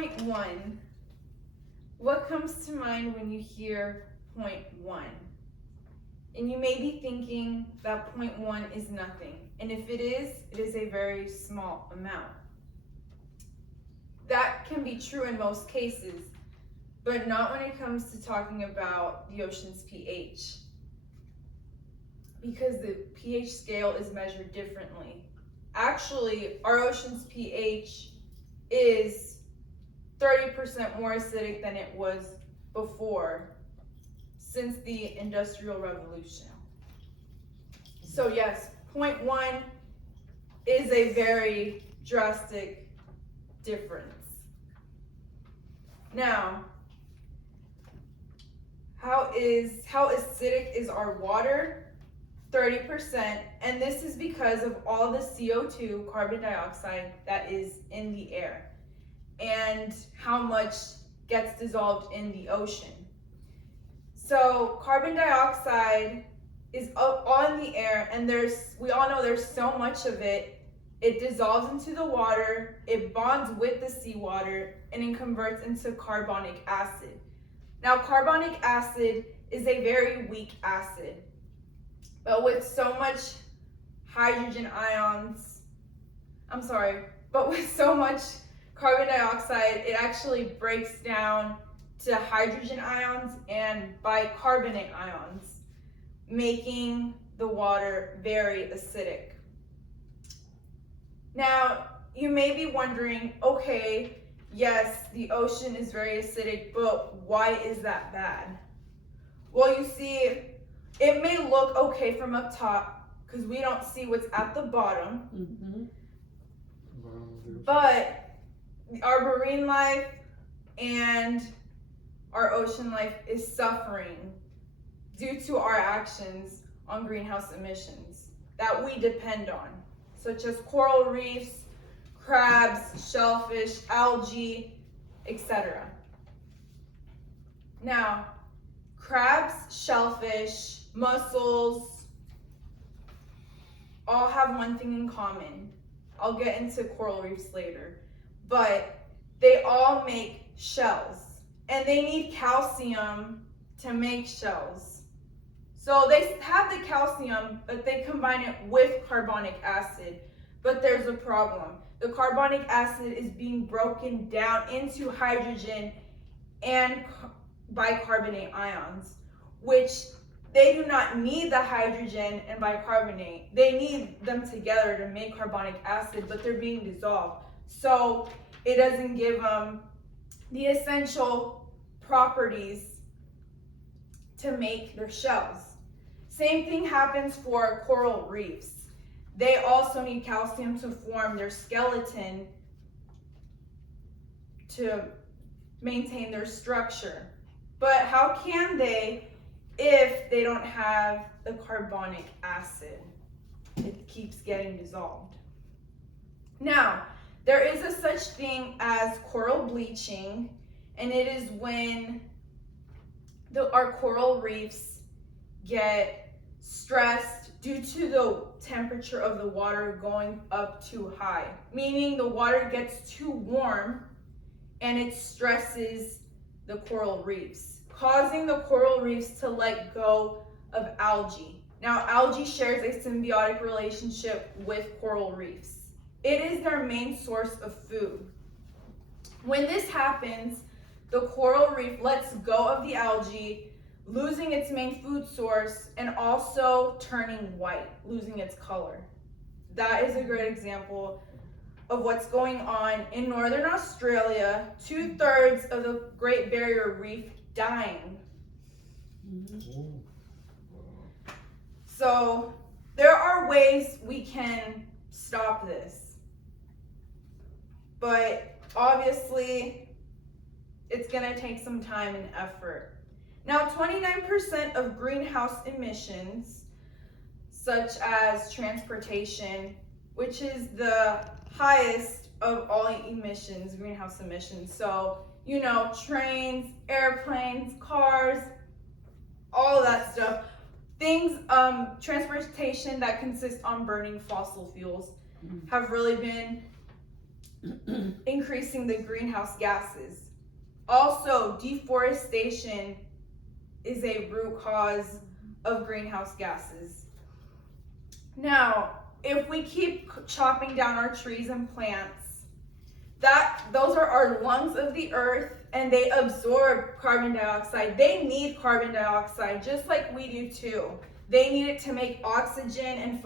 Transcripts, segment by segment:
point 1, what comes to mind when you hear point 1? And you may be thinking that point 1 is nothing. And if it is a very small amount. That can be true in most cases, but not when it comes to talking about the ocean's pH. Because the pH scale is measured differently. Actually, our ocean's pH is 30% more acidic than it was before, since the Industrial Revolution. So yes, point 1 is a very drastic difference. Now, how acidic is our water? 30%, and this is because of all the CO2, carbon dioxide, that is in the air, and how much gets dissolved in the ocean. So carbon dioxide is up on the air, and we all know there's so much of it. It dissolves into the water, it bonds with the seawater, and it converts into carbonic acid. Now, carbonic acid is a very weak acid, but with so much carbon dioxide, it actually breaks down to hydrogen ions and bicarbonate ions, making the water very acidic. Now, you may be wondering, okay, yes, the ocean is very acidic, but why is that bad? Well, you see, it may look okay from up top because we don't see what's at the bottom, but our marine life and our ocean life is suffering due to our actions on greenhouse emissions that we depend on, such as coral reefs, crabs, shellfish, algae, etc. Now, crabs, shellfish, mussels all have one thing in common. I'll get into coral reefs later, but they all make shells, and they need calcium to make shells. So they have the calcium, but they combine it with carbonic acid. But there's a problem. The carbonic acid is being broken down into hydrogen and bicarbonate ions, which they do not need the hydrogen and bicarbonate. They need them together to make carbonic acid, but they're being dissolved. So it doesn't give them the essential properties to make their shells. Same thing happens for coral reefs. They also need calcium to form their skeleton to maintain their structure. But how can they if they don't have the carbonic acid? It keeps getting dissolved. Now, there is a such thing as coral bleaching, and it is when our coral reefs get stressed due to the temperature of the water going up too high, meaning the water gets too warm and it stresses the coral reefs, causing the coral reefs to let go of algae. Now, algae shares a symbiotic relationship with coral reefs. It is their main source of food. When this happens, the coral reef lets go of the algae, losing its main food source and also turning white, losing its color. That is a great example of what's going on in Northern Australia. 2/3 of the Great Barrier Reef dying. So there are ways we can stop this, but obviously it's going to take some time and effort. Now, 29% of greenhouse emissions, such as transportation, which is the highest of all emissions, greenhouse emissions. So, trains, airplanes, cars, all of that stuff. Things, transportation that consists on burning fossil fuels have really been increasing increasing the greenhouse gases. Also, deforestation is a root cause of greenhouse gases. Now, if we keep chopping down our trees and plants, those are our lungs of the earth, and they absorb carbon dioxide. They need carbon dioxide just like we do too. They need it to make oxygen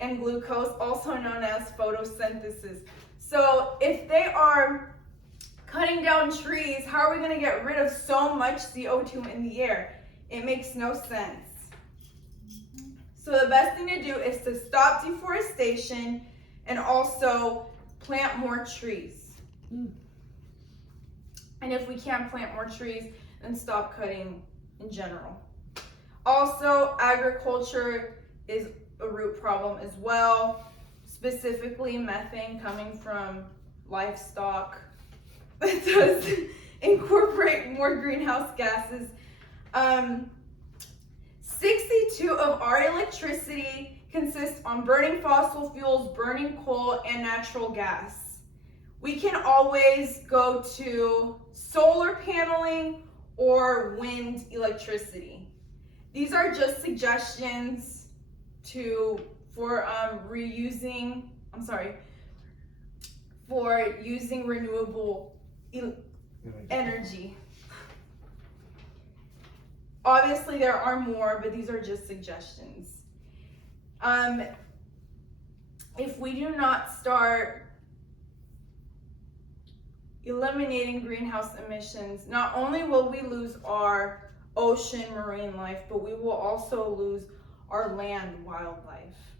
and glucose, also known as photosynthesis. So if they are cutting down trees, how are we going to get rid of so much CO2 in the air? It makes no sense. So the best thing to do is to stop deforestation and also plant more trees. And if we can't plant more trees, then stop cutting in general. Also, agriculture is a root problem as well, specifically methane coming from livestock. That does incorporate more greenhouse gases. 62% of our electricity consists on burning fossil fuels, burning coal, and natural gas. We can always go to solar paneling or wind electricity. These are just suggestions for using renewable energy. Obviously there are more, but these are just suggestions. If we do not start eliminating greenhouse emissions, not only will we lose our ocean marine life, but we will also lose our land wildlife.